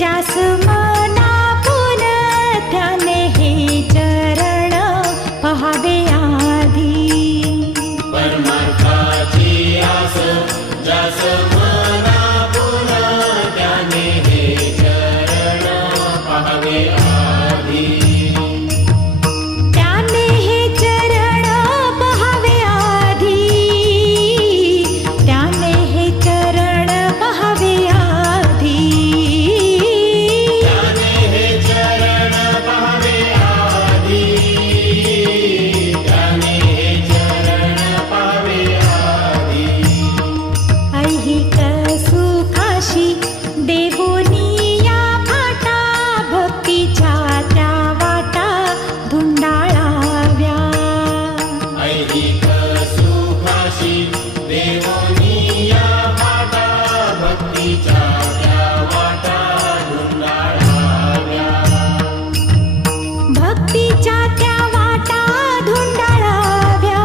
जास मना पुन त्याने हे चरण पहावे आधी. परमार्थाची आस जास मना पुन त्याने हे चरण पहावे आधी. त्याने हे चरण पहावे आधी. त्याने हे चरण पहावे आधी. त्याने हे चरण पहावे आधी. त्याने हे चरण पहावे आधी. ऐहिक सुखाशी देवोनी या फाटा भक्तीच्या त्या वाटा धुंडाळाव्या. ऐहिक सुखाशी देवोनी या फाटा भक्तीच्या त्या वाटा धुंडाळाव्या. भक्तीच्या त्या वाटा धुंडाळाव्या.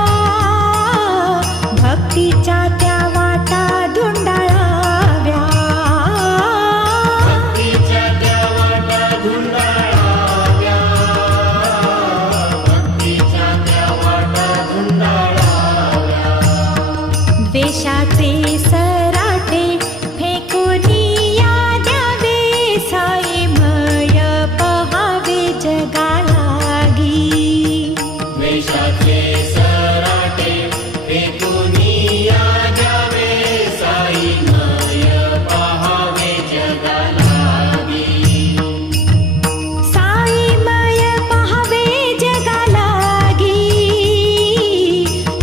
भक्तीच्या त्या वाटा धुंडाळाव्या. भक्तीच्या त्या वाटा धुंडाळाव्या. भक्तीच्या त्या वाटा धुंडाळाव्या. द्वेषाचे सराटे फेकूनी या द्यावे. साईमय पहावे जगालागी. द्वेषाचे सराटे फेकूनी या द्यावे. साईमय पहावे जगालागी. साईमय पहावे जगालागी.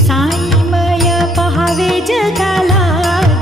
साईमय पहावे जगालागी.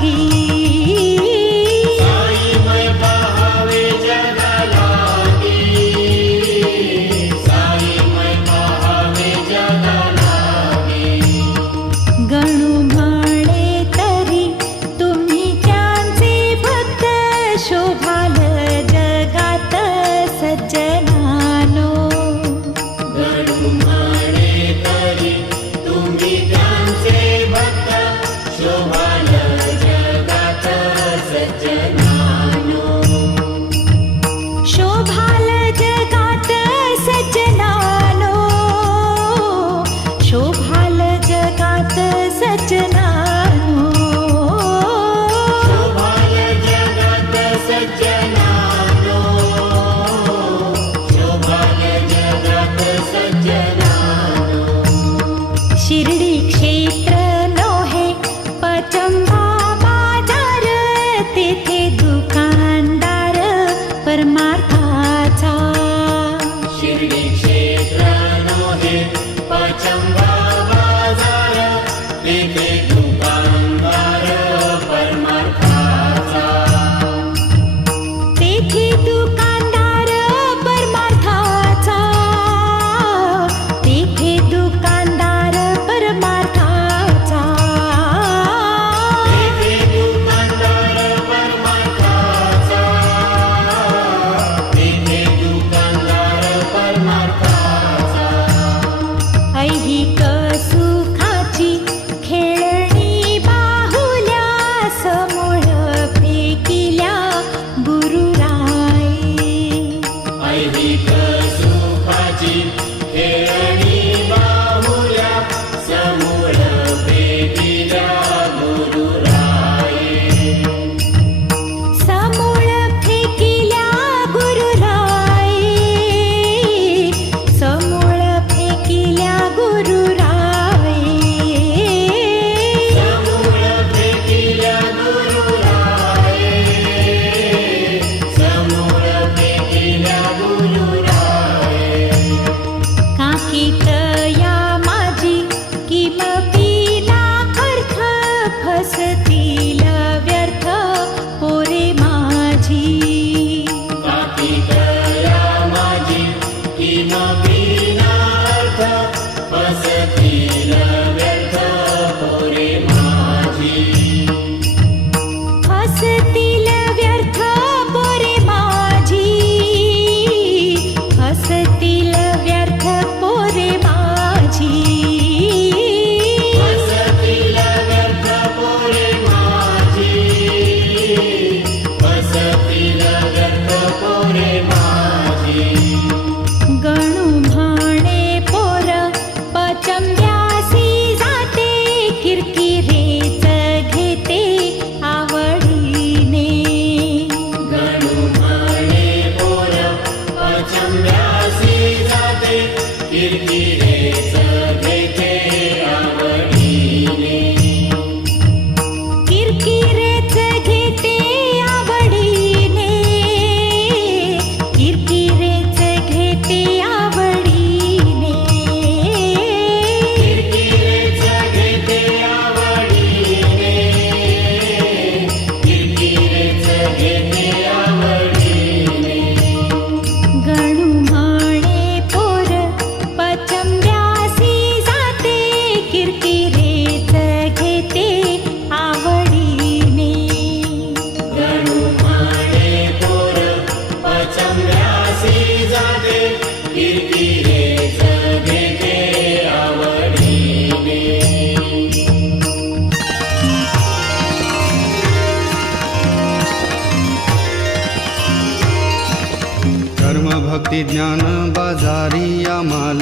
भक्ती ज्ञान बाजारी आमाल,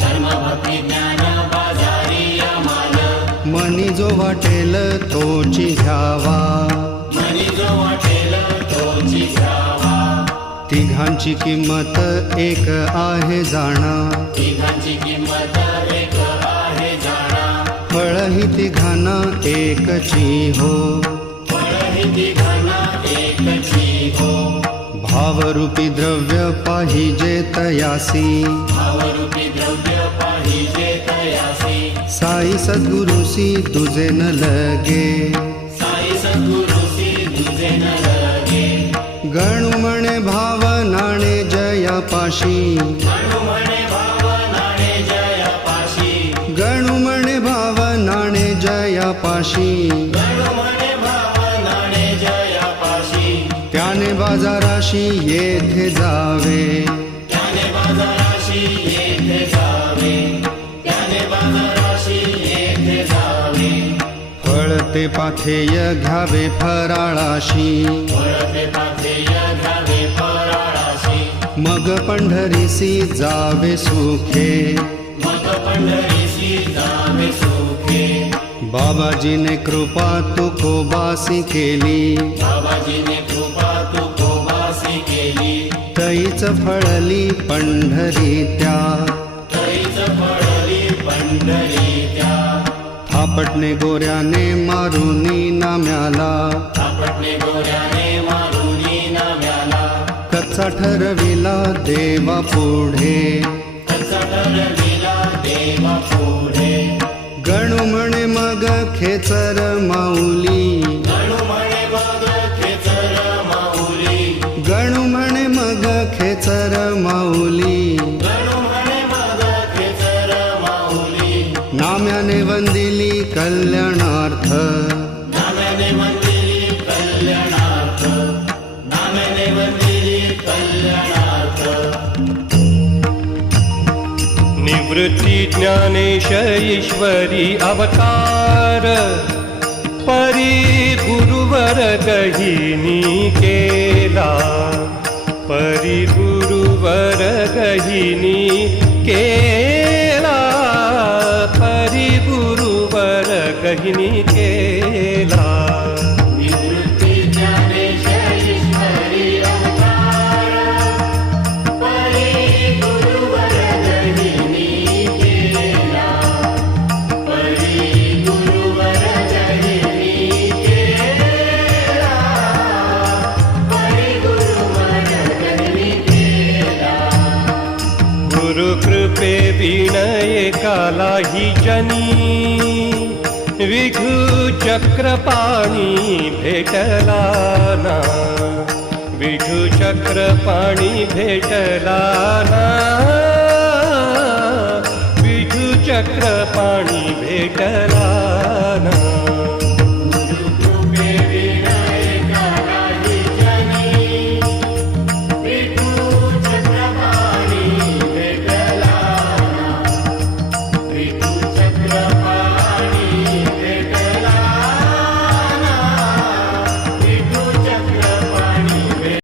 धर्म भक्ती ज्ञान बाजारी आमाल, मनी जो वाटेल तोची घ्यावा, मनी जो वाटेल तोची घ्यावा, तिघांची किंमत एक आहे जाणा, तिघांची किंमत एक आहे जाणा, फळही तिघांना एकची हो, फळही तिघांना एकची हो, भावरूपी द्रव्य पाहिजे तयासी, भावरूपी द्रव्य पाहिजे तयासी, साई सद्गुरुसी तुझे न लगे, साई सद्गुरुसी तुझे न लगे, गणू म्हणे भावनाणे जयापाशी, गणू म्हणे भावनाने जयापाशी, गणू म्हणे भावनाणे जयापाशी, गणू म्हणे भावनाने जयापाशी, त्याने बाजाराशी येथे जावे, त्याने बाजाराशी येथे जावे, त्याने बाजाराशी येथे जावे, फळ ते पाथेय घ्यावे फराळाशी, वळते पाथेय घ्यावे फराळाशी, मग पंढरीसी जावे सुखे, मग पंढरीसी जावे सुखे, बाबाजीने कृपा तुकोबासी केली, बाबाजीने कृपा तुकोबासी केली, तैच फळली पंढरी त्या, तैच फळली पंढरी त्या, थापटणे गोऱ्याने मारुनी नाम्याला, आपटणे गोऱ्याने मारुनी नाम्याला, कच्चा ठरविला देवा पुढे, कच्चा ठरविला देवा पुढे, गणू म्हणे मग खेचर माऊली, गणू म्हणे मग खेचर माऊली, गणू म्हणे मग खेचर माऊली, गणू म्हणे मग खेचर माऊली, नाम्याने वंदिली कल्याणार्थ, नाम्याने वंदिली कल्याणार्थ, नाम्याने वंदिली कल्याणार्थ, निवृत्ती ज्ञानेश ईश्वरी अवतार, परी गुरुवर गहिनी केला, परी गुरुवर गहिनी केला, परी गुरुवर गहिनी केला. निवृत्ती ज्ञानेश ईश्वरी अवतार, परी गुरुवर गहिनी केला, परी गुरुवर गहिनी केला, परी गुरुवर गहिनी केला. गुरुकृपे विनय कालाही जनी, विघू चक्रपाणी भेटला ना, विघू चक्रपाणी भेटला ना, विघू चक्रपाणी भेटला ना.